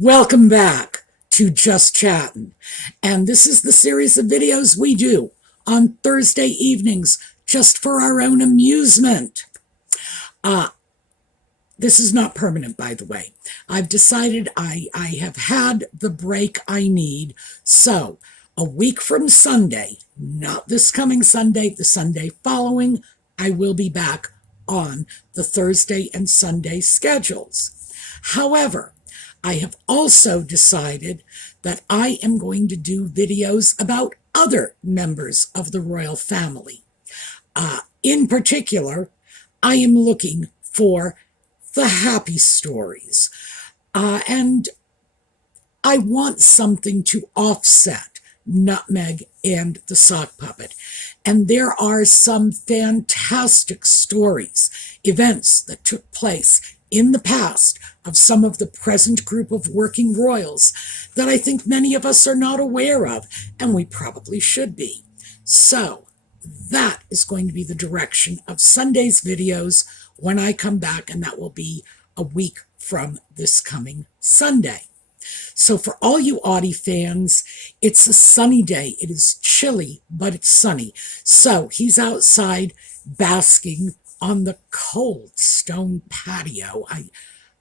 Welcome back to Just Chattin'. And this is the series of videos we do on Thursday evenings just for our own amusement. This is not permanent, by the way. I've decided I have had the break I need. So a week from Sunday, not this coming Sunday, the Sunday following, I will be back on the Thursday and Sunday schedules. However, I have also decided that I am going to do videos about other members of the royal family. In particular, I am looking for the happy stories. And I want something to offset Nutmeg and the sock puppet. And there are some fantastic stories, events that took place in the past of some of the present group of working royals that I think many of us are not aware of, and we probably should be. So that is going to be the direction of Sunday's videos when I come back, and that will be a week from this coming Sunday. So for all you Audie fans, it's a sunny day. It is chilly, but it's sunny. So he's outside basking on the cold stone patio.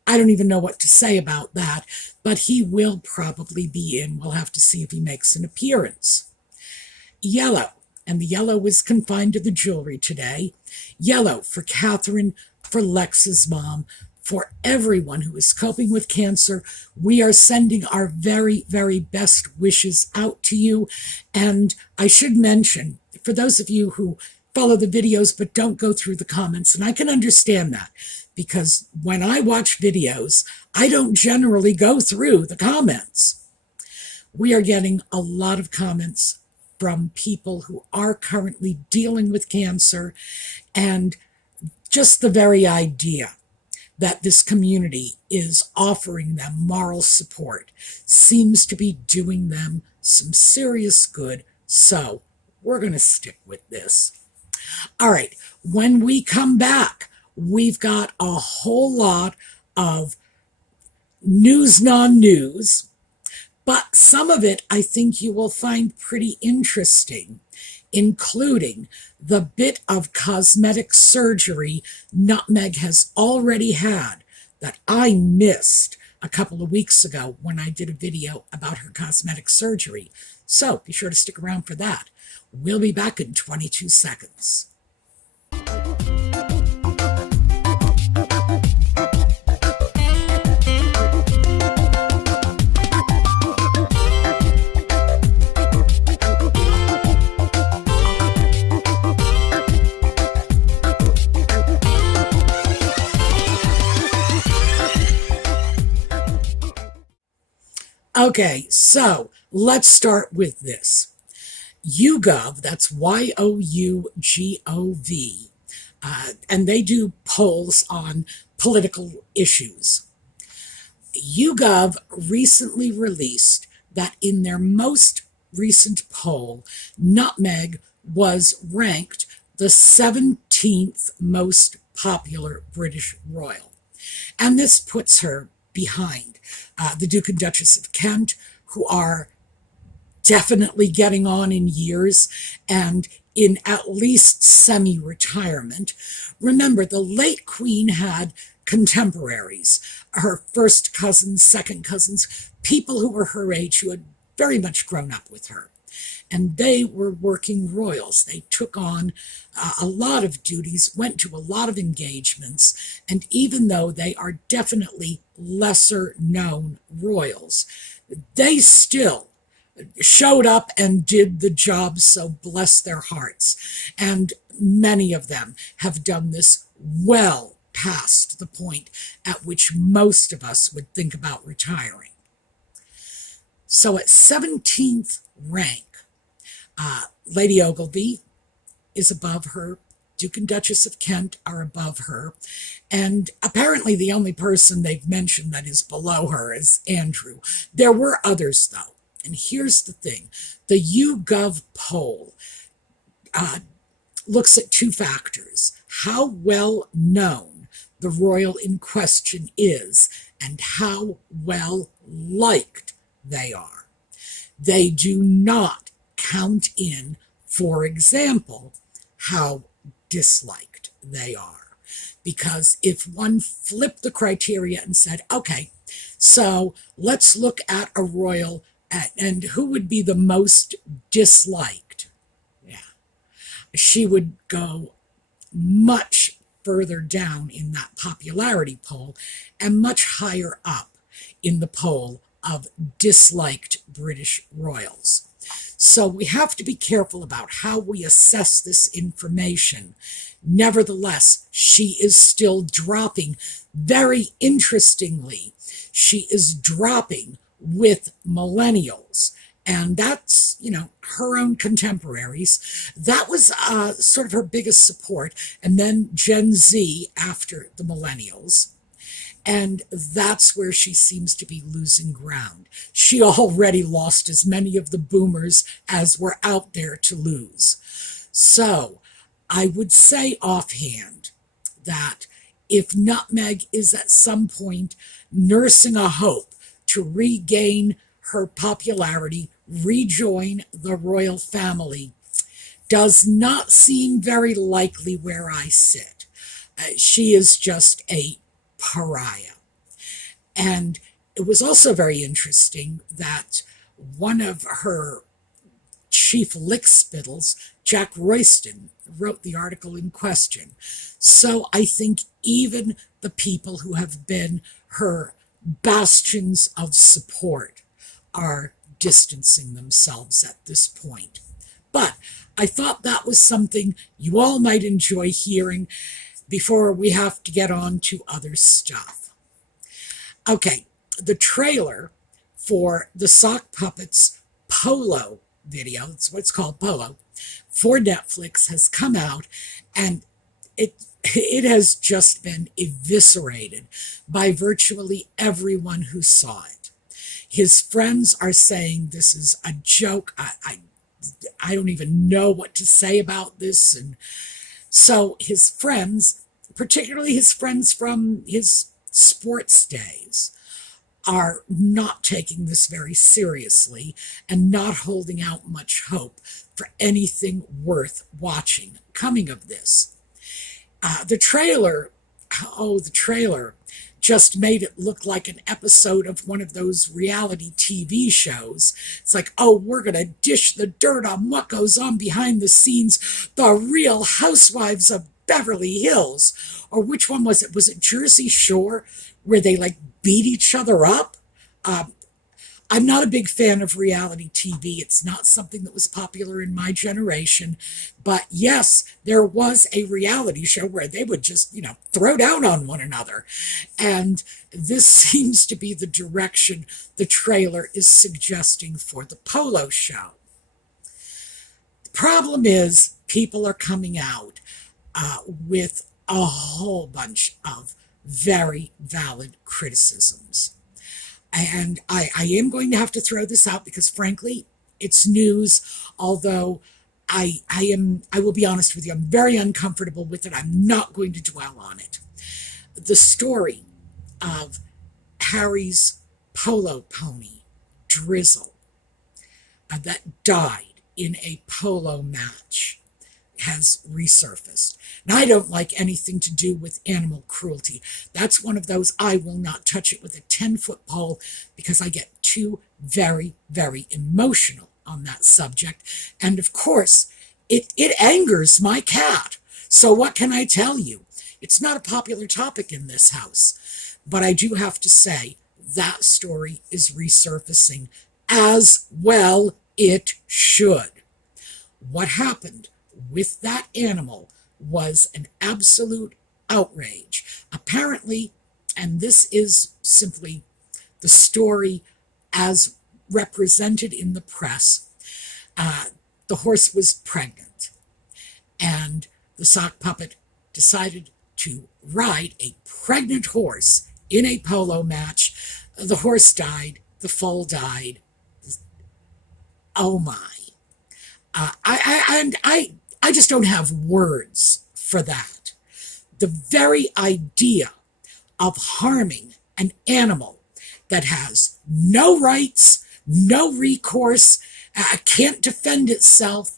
I don't even know what to say about that, but he will probably be in. We'll have to see if he makes an appearance. Yellow, and the yellow is confined to the jewelry today. Yellow for Catherine, for Lex's mom, for everyone who is coping with cancer. We are sending our very, very best wishes out to you. And I should mention, for those of you who follow the videos but don't go through the comments, and I can understand that, because when I watch videos, I don't generally go through the comments. We are getting a lot of comments from people who are currently dealing with cancer, and just the very idea that this community is offering them moral support seems to be doing them some serious good. So we're going to stick with this. All right, when we come back, we've got a whole lot of news, non-news, but some of it I think you will find pretty interesting, including the bit of cosmetic surgery Nutmeg has already had that I missed a couple of weeks ago when I did a video about her cosmetic surgery. So be sure to stick around for that. We'll be back in 22 seconds. Okay, so let's start with this. YouGov, that's YOUGOV, and they do polls on political issues. YouGov recently released that in their most recent poll, Nutmeg was ranked the 17th most popular British royal. And this puts her behind the Duke and Duchess of Kent, who are definitely getting on in years and in at least semi-retirement. Remember, the late Queen had contemporaries, her first cousins, second cousins, people who were her age who had very much grown up with her. And they were working royals. They took on a lot of duties, went to a lot of engagements, and even though they are definitely lesser known royals, they still showed up and did the job, so bless their hearts. And many of them have done this well past the point at which most of us would think about retiring. So at 17th rank, Lady Ogilvy is above her. Duke and Duchess of Kent are above her. And apparently the only person they've mentioned that is below her is Andrew. There were others, though. And here's the thing. The YouGov poll looks at two factors: how well known the royal in question is, and how well liked they are. They do not count in, for example, how disliked they are. Because if one flipped the criteria and said, okay, so let's look at a royal and who would be the most disliked? Yeah, she would go much further down in that popularity poll and much higher up in the poll of disliked British royals. So we have to be careful about how we assess this information. Nevertheless, she is still dropping. Very interestingly, she is dropping with millennials. And that's, her own contemporaries. That was sort of her biggest support. And then Gen Z after the millennials. And that's where she seems to be losing ground. She already lost as many of the boomers as were out there to lose. So I would say offhand that if Nutmeg is at some point nursing a hope to regain her popularity, rejoin the royal family, does not seem very likely where I sit. She is just a pariah. And it was also very interesting that one of her chief lickspittles, Jack Royston, wrote the article in question. So I think even the people who have been her bastions of support are distancing themselves at this point. But I thought that was something you all might enjoy hearing before we have to get on to other stuff. Okay, the trailer for the Sock Puppets Polo video, that's what it's called, Polo, for Netflix has come out, and it has just been eviscerated by virtually everyone who saw it. His friends are saying this is a joke. I don't even know what to say about this. And so his friends, particularly his friends from his sports days, are not taking this very seriously and not holding out much hope for anything worth watching coming of this. The trailer just made it look like an episode of one of those reality TV shows. It's like, oh, we're going to dish the dirt on what goes on behind the scenes, the Real Housewives of Beverly Hills. Or which one was it? Was it Jersey Shore, where they beat each other up? I'm not a big fan of reality TV. It's not something that was popular in my generation. But yes, there was a reality show where they would just, throw down on one another. And this seems to be the direction the trailer is suggesting for the Polo show. The problem is people are coming out with a whole bunch of very valid criticisms. And I am going to have to throw this out because, frankly, it's news, although I will be honest with you, I'm very uncomfortable with it. I'm not going to dwell on it. The story of Harry's polo pony, Drizzle, that died in a polo match, has resurfaced. And I don't like anything to do with animal cruelty. That's one of those I will not touch it with a 10-foot pole because I get too very, very emotional on that subject. And of course, it angers my cat. So what can I tell you? It's not a popular topic in this house. But I do have to say that story is resurfacing, as well it should. What happened with that animal was an absolute outrage. Apparently, and this is simply the story as represented in the press, the horse was pregnant, and the sock puppet decided to ride a pregnant horse in a polo match. The horse died, the foal died. Oh my. I just don't have words for that. The very idea of harming an animal that has no rights, no recourse, can't defend itself,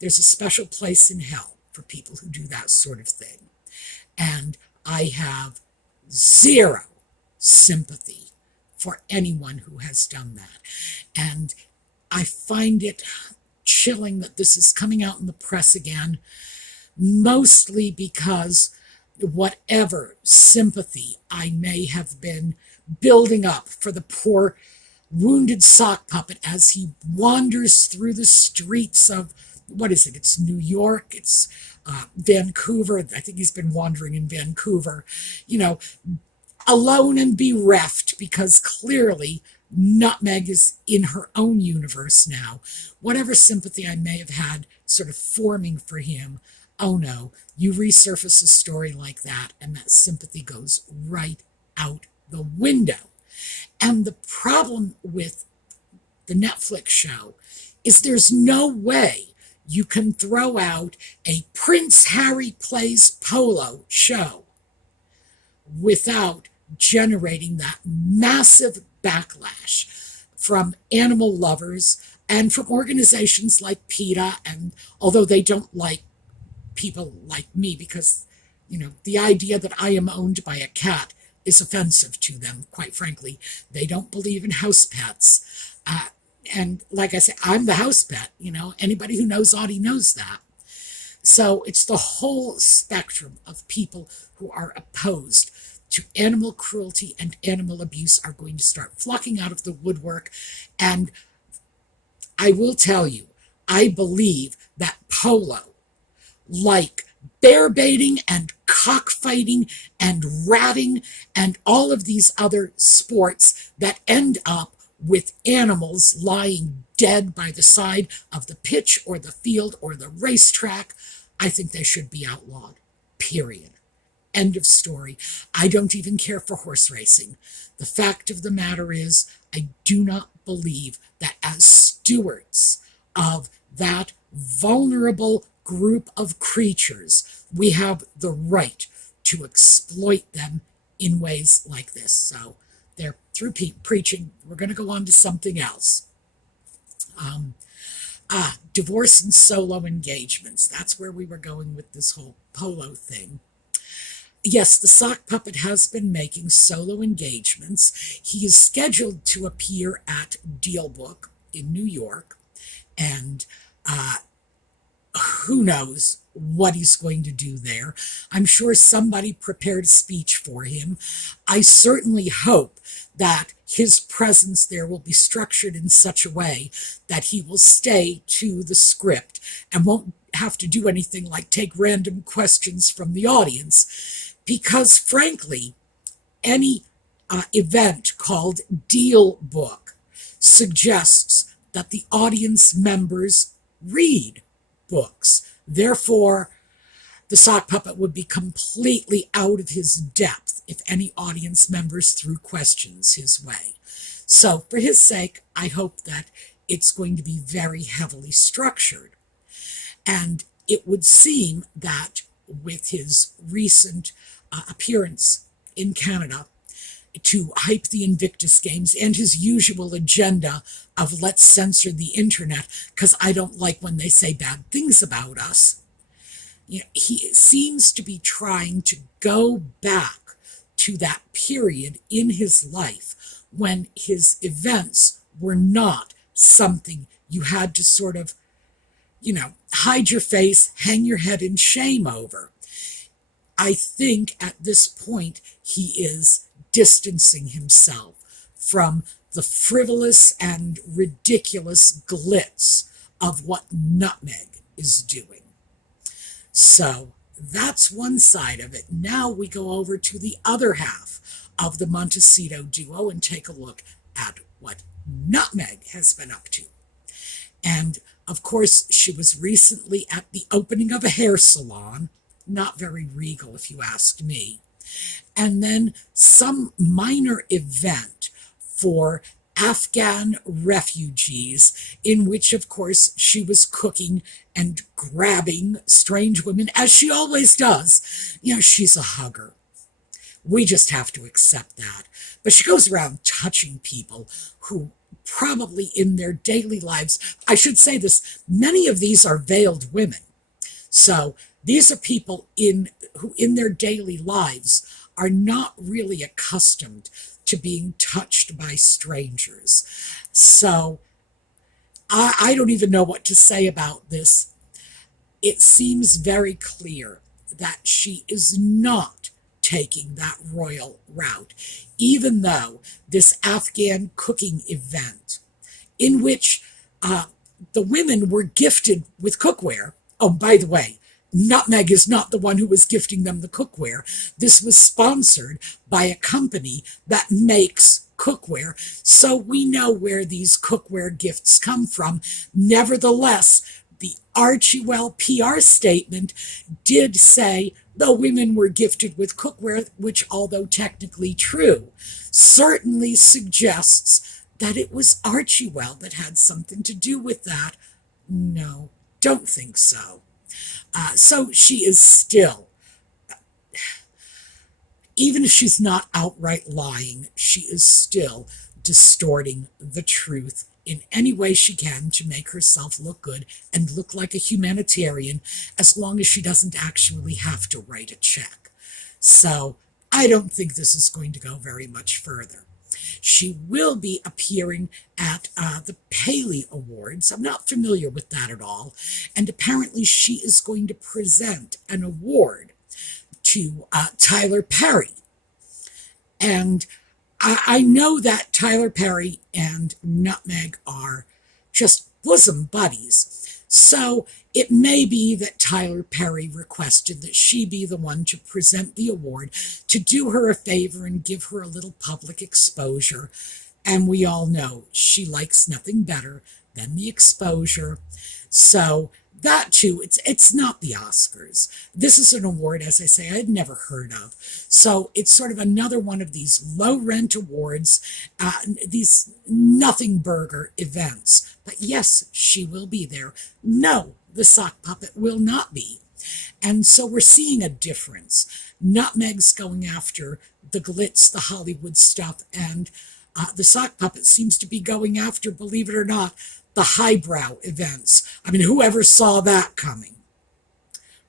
there's a special place in hell for people who do that sort of thing. And I have zero sympathy for anyone who has done that. And I find it chilling that this is coming out in the press again, mostly because whatever sympathy I may have been building up for the poor wounded sock puppet as he wanders through the streets of, what is it? It's New York, it's Vancouver. I think he's been wandering in Vancouver, alone and bereft, because clearly Nutmeg is in her own universe now. Whatever sympathy I may have had sort of forming for him, oh no, you resurface a story like that and that sympathy goes right out the window. And the problem with the Netflix show is there's no way you can throw out a Prince Harry Plays Polo show without generating that massive backlash from animal lovers and from organizations like PETA. And although they don't like people like me because, the idea that I am owned by a cat is offensive to them, quite frankly. They don't believe in house pets. And like I said, I'm the house pet, anybody who knows Audie knows that. So it's the whole spectrum of people who are opposed to animal cruelty and animal abuse are going to start flocking out of the woodwork. And I will tell you, I believe that polo, like bear baiting and cockfighting and ratting and all of these other sports that end up with animals lying dead by the side of the pitch or the field or the racetrack, I think they should be outlawed, period. End of story. I don't even care for horse racing. The fact of the matter is, I do not believe that as stewards of that vulnerable group of creatures, we have the right to exploit them in ways like this. So they're through preaching. We're going to go on to something else. Divorce and solo engagements. That's where we were going with this whole polo thing. Yes, the sock puppet has been making solo engagements. He is scheduled to appear at Dealbook in New York, and who knows what he's going to do there. I'm sure somebody prepared a speech for him. I certainly hope that his presence there will be structured in such a way that he will stay to the script and won't have to do anything like take random questions from the audience, because frankly, any event called Deal Book suggests that the audience members read books. Therefore, the sock puppet would be completely out of his depth if any audience members threw questions his way. So for his sake, I hope that it's going to be very heavily structured. And it would seem that with his recent appearance in Canada to hype the Invictus Games and his usual agenda of let's censor the internet because I don't like when they say bad things about us, he seems to be trying to go back to that period in his life when his events were not something you had to sort of, hide your face, hang your head in shame over. I think at this point he is distancing himself from the frivolous and ridiculous glitz of what Nutmeg is doing. So that's one side of it. Now we go over to the other half of the Montecito duo and take a look at what Nutmeg has been up to. And of course, she was recently at the opening of a hair salon. Not very regal, if you ask me. And then some minor event for Afghan refugees, in which, of course, she was cooking and grabbing strange women, as she always does. She's a hugger. We just have to accept that. But she goes around touching people who probably in their daily lives, I should say this, many of these are veiled women. So these are people who in their daily lives are not really accustomed to being touched by strangers. So I don't even know what to say about this. It seems very clear that she is not taking that royal route, even though this Afghan cooking event, in which the women were gifted with cookware. Oh, by the way, Nutmeg is not the one who was gifting them the cookware. This was sponsored by a company that makes cookware, so we know where these cookware gifts come from. Nevertheless, the Archewell PR statement did say the women were gifted with cookware, which, although technically true, certainly suggests that it was Archewell that had something to do with that. No, don't think so. So she is still, even if she's not outright lying, she is still distorting the truth in any way she can to make herself look good and look like a humanitarian, as long as she doesn't actually have to write a check. So I don't think this is going to go very much further. She will be appearing at the Paley Awards. I'm not familiar with that at all. And apparently she is going to present an award to Tyler Perry. And I know that Tyler Perry and Nutmeg are just bosom buddies. So it may be that Tyler Perry requested that she be the one to present the award, to do her a favor and give her a little public exposure. And we all know she likes nothing better than the exposure. So that too, it's not the Oscars. This is an award, as I say, I'd never heard of. So it's sort of another one of these low rent awards, these nothing burger events. But yes, she will be there. No, the sock puppet will not be. And so we're seeing a difference. Nutmeg's going after the glitz, the Hollywood stuff, and the sock puppet seems to be going after, believe it or not, the highbrow events. I mean, whoever saw that coming?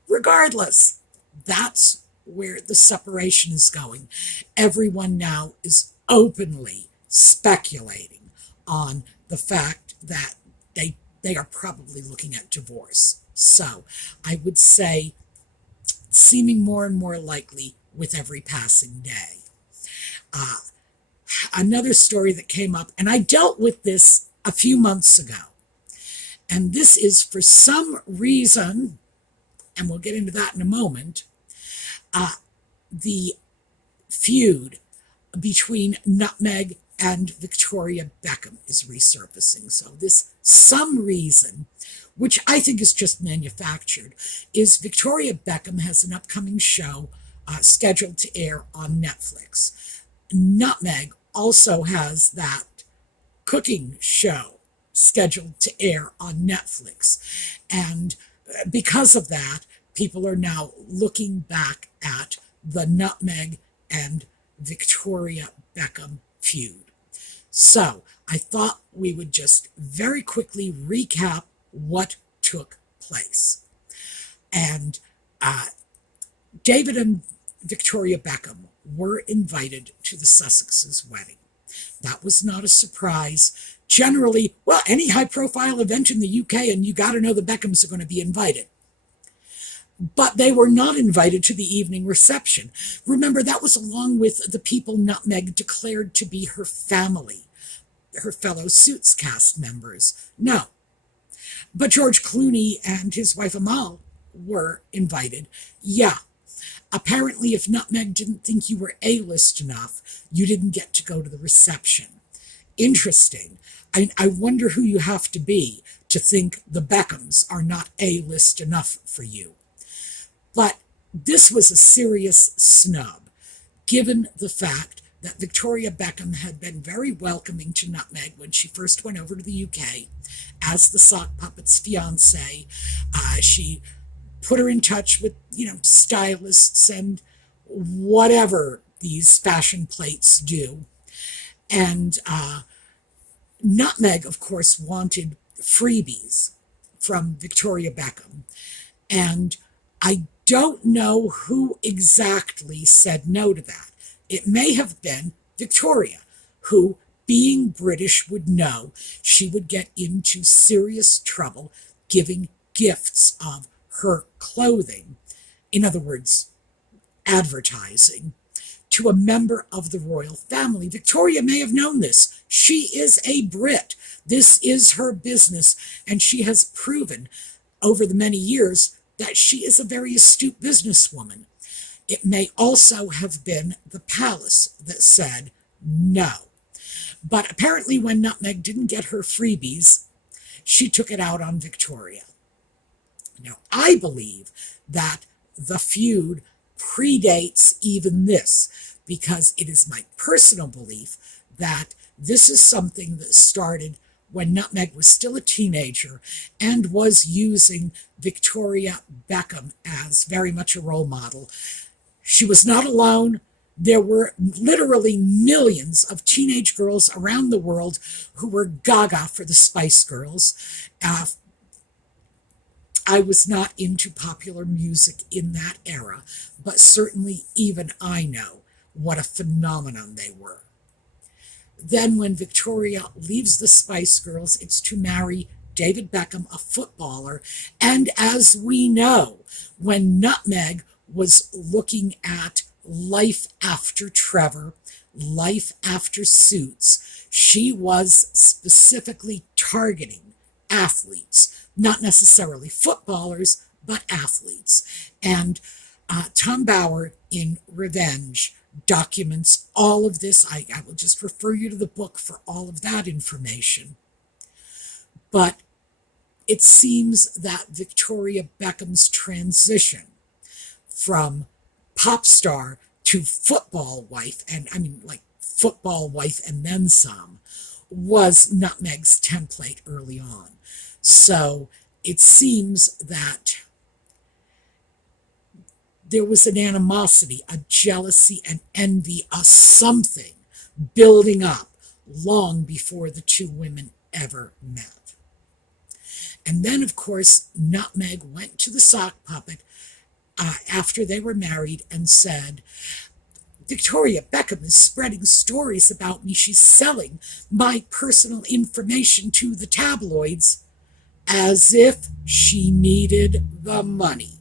Regardless, that's where the separation is going. Everyone now is openly speculating on the fact that they are probably looking at divorce. So I would say seeming more and more likely with every passing day. Another story that came up, and I dealt with this a few months ago, and this is for some reason, and we'll get into that in a moment, the feud between Nutmeg and Victoria Beckham is resurfacing. So this some reason, which I think is just manufactured, is Victoria Beckham has an upcoming show scheduled to air on Netflix. Nutmeg also has that cooking show scheduled to air on Netflix. And because of that, people are now looking back at the Nutmeg and Victoria Beckham feud. So I thought we would just very quickly recap what took place. And David and Victoria Beckham were invited to the Sussexes' wedding. That was not a surprise. Generally, well, any high-profile event in the UK, and you got to know the Beckhams are going to be invited. But they were not invited to the evening reception. Remember, that was along with the people Nutmeg declared to be her family, her fellow Suits cast members. No. But George Clooney and his wife Amal were invited. Yeah. Apparently, if Nutmeg didn't think you were A-list enough, you didn't get to go to the reception. Interesting. I wonder who you have to be to think the Beckhams are not A-list enough for you. But this was a serious snub, given the fact that Victoria Beckham had been very welcoming to Nutmeg when she first went over to the UK as the sock puppet's fiancée. She put her in touch with, stylists and whatever these fashion plates do. And Nutmeg, of course, wanted freebies from Victoria Beckham. And I don't know who exactly said no to that. It may have been Victoria, who, being British, would know she would get into serious trouble giving gifts of her clothing, in other words, advertising, to a member of the royal family. Victoria may have known this. She is a Brit. This is her business, and she has proven over the many years that she is a very astute businesswoman. It may also have been the palace that said no. But apparently when Nutmeg didn't get her freebies, she took it out on Victoria. Now, I believe that the feud predates even this, because it is my personal belief that this is something that started when Nutmeg was still a teenager and was using Victoria Beckham as very much a role model. She was not alone. There were literally millions of teenage girls around the world who were gaga for the Spice Girls. I was not into popular music in that era, but certainly even I know what a phenomenon they were. Then when Victoria leaves the Spice Girls, it's to marry David Beckham, a footballer. And as we know, when Nutmeg was looking at life after Trevor, life after Suits, she was specifically targeting athletes, not necessarily footballers, but athletes. And Tom Bauer in Revenge documents all of this. I will just refer you to the book for all of that information. But it seems that Victoria Beckham's transition from pop star to football wife, and I mean like football wife and then some, was Nutmeg's template early on. So it seems that there was an animosity, a jealousy, an envy, a something building up long before the two women ever met. And then, of course, Nutmeg went to the sock puppet after they were married and said, Victoria Beckham is spreading stories about me. She's selling my personal information to the tabloids, as if she needed the money.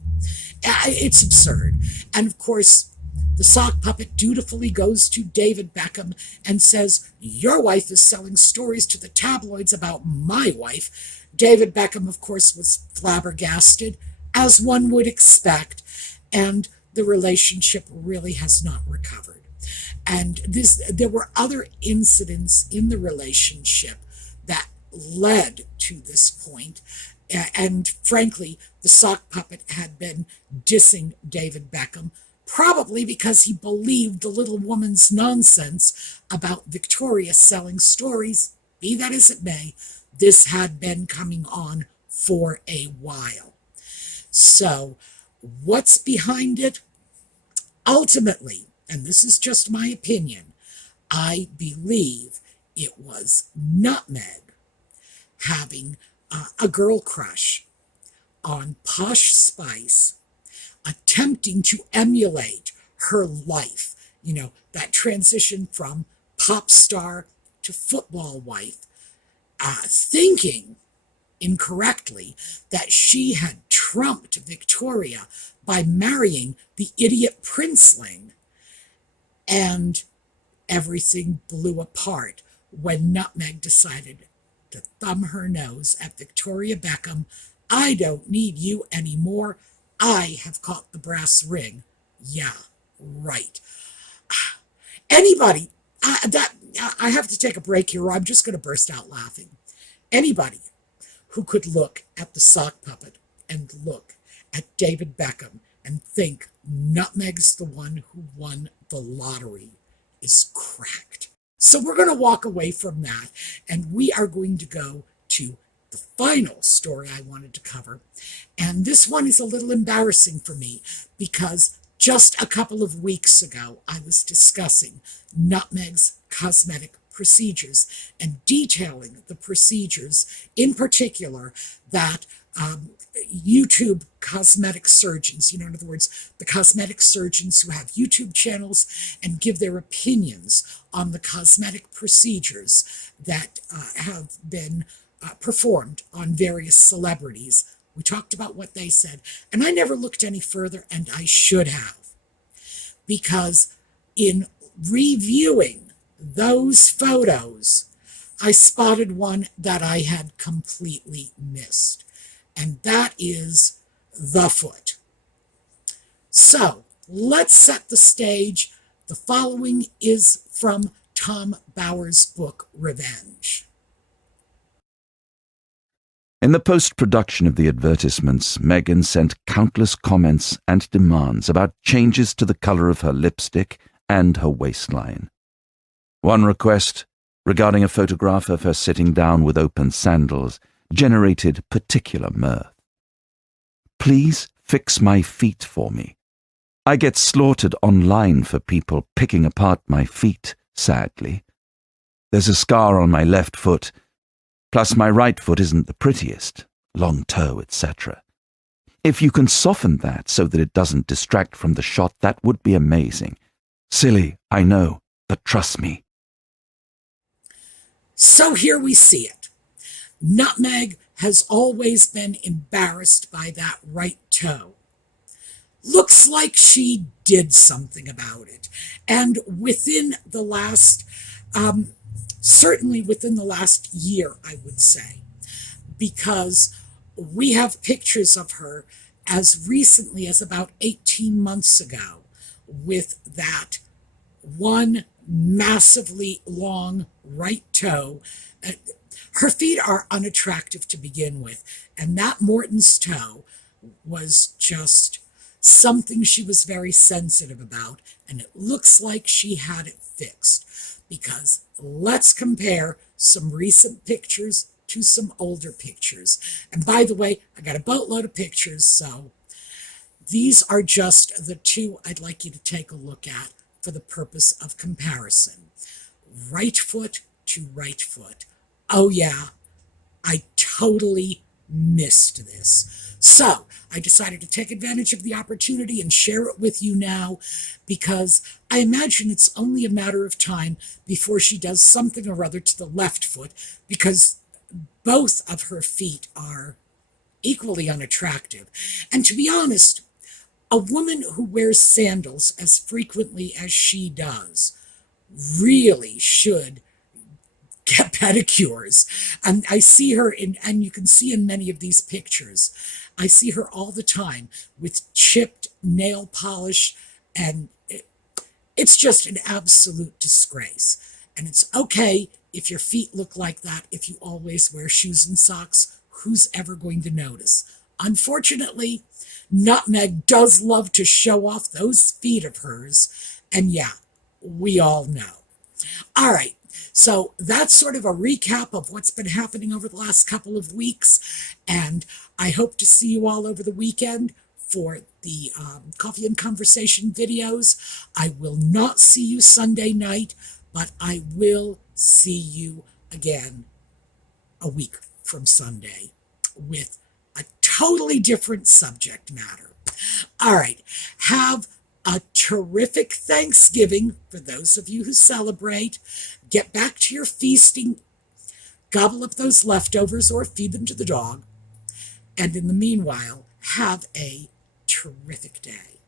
It's absurd. And of course, the sock puppet dutifully goes to David Beckham and says, your wife is selling stories to the tabloids about my wife. David Beckham, of course, was flabbergasted, as one would expect, and the relationship really has not recovered. And there were other incidents in the relationship that led to this point. And frankly, the sock puppet had been dissing David Beckham, probably because he believed the little woman's nonsense about Victoria selling stories. Be that as it may, this had been coming on for a while. So what's behind it? Ultimately, and this is just my opinion, I believe it was Nutmeg having a girl crush on Posh Spice, attempting to emulate her life, that transition from pop star to football wife, thinking incorrectly that she had trumped Victoria by marrying the idiot princeling, and everything blew apart when Nutmeg decided to thumb her nose at Victoria Beckham. I don't need you anymore. I have caught the brass ring. Yeah, right. Anybody, I have to take a break here, or I'm just going to burst out laughing. Anybody who could look at the sock puppet and look at David Beckham and think Nutmeg's the one who won the lottery is cracked. So we're going to walk away from that, and we are going to go to the final story I wanted to cover. And this one is a little embarrassing for me because Just a couple of weeks ago, I was discussing Nutmeg's cosmetic procedures and detailing the procedures, in particular, that YouTube cosmetic surgeons, in other words, the cosmetic surgeons who have YouTube channels and give their opinions on the cosmetic procedures that have been performed on various celebrities. We talked about what they said, and I never looked any further, and I should have, because in reviewing those photos, I spotted one that I had completely missed, and that is the foot. So let's set the stage. The following is from Tom Bauer's book, Revenge. In the post-production of the advertisements, Meghan sent countless comments and demands about changes to the colour of her lipstick and her waistline. One request, regarding a photograph of her sitting down with open sandals, generated particular mirth. "Please fix my feet for me. I get slaughtered online for people picking apart my feet, sadly. There's a scar on my left foot, plus my right foot isn't the prettiest, long toe, etc. If you can soften that so that it doesn't distract from the shot, that would be amazing. Silly, I know, but trust me." So here we see it. Nutmeg has always been embarrassed by that right toe. Looks like she did something about it. And within the last, certainly within the last year, I would say, because we have pictures of her as recently as about 18 months ago with that one massively long right toe. Her feet are unattractive to begin with, and that Morton's toe was just something she was very sensitive about, and it looks like she had it fixed, because let's compare some recent pictures to some older pictures. And by the way, I got a boatload of pictures, so these are just the two I'd like you to take a look at for the purpose of comparison. Right foot to right foot. Oh yeah, I totally missed this. So I decided to take advantage of the opportunity and share it with you now, because I imagine it's only a matter of time before she does something or other to the left foot, because both of her feet are equally unattractive. And to be honest, a woman who wears sandals as frequently as she does really should get pedicures. And I see her in, and you can see in many of these pictures, I see her all the time with chipped nail polish, and it's just an absolute disgrace. And it's okay if your feet look like that, if you always wear shoes and socks. Who's ever going to notice? Unfortunately, Nutmeg does love to show off those feet of hers, and yeah, we all know. All right, so that's sort of a recap of what's been happening over the last couple of weeks, and I hope to see you all over the weekend for the Coffee and Conversation videos. I will not see you Sunday night, but I will see you again a week from Sunday with a totally different subject matter. All right, have a terrific Thanksgiving for those of you who celebrate. Get back to your feasting, gobble up those leftovers or feed them to the dog. And in the meanwhile, have a terrific day.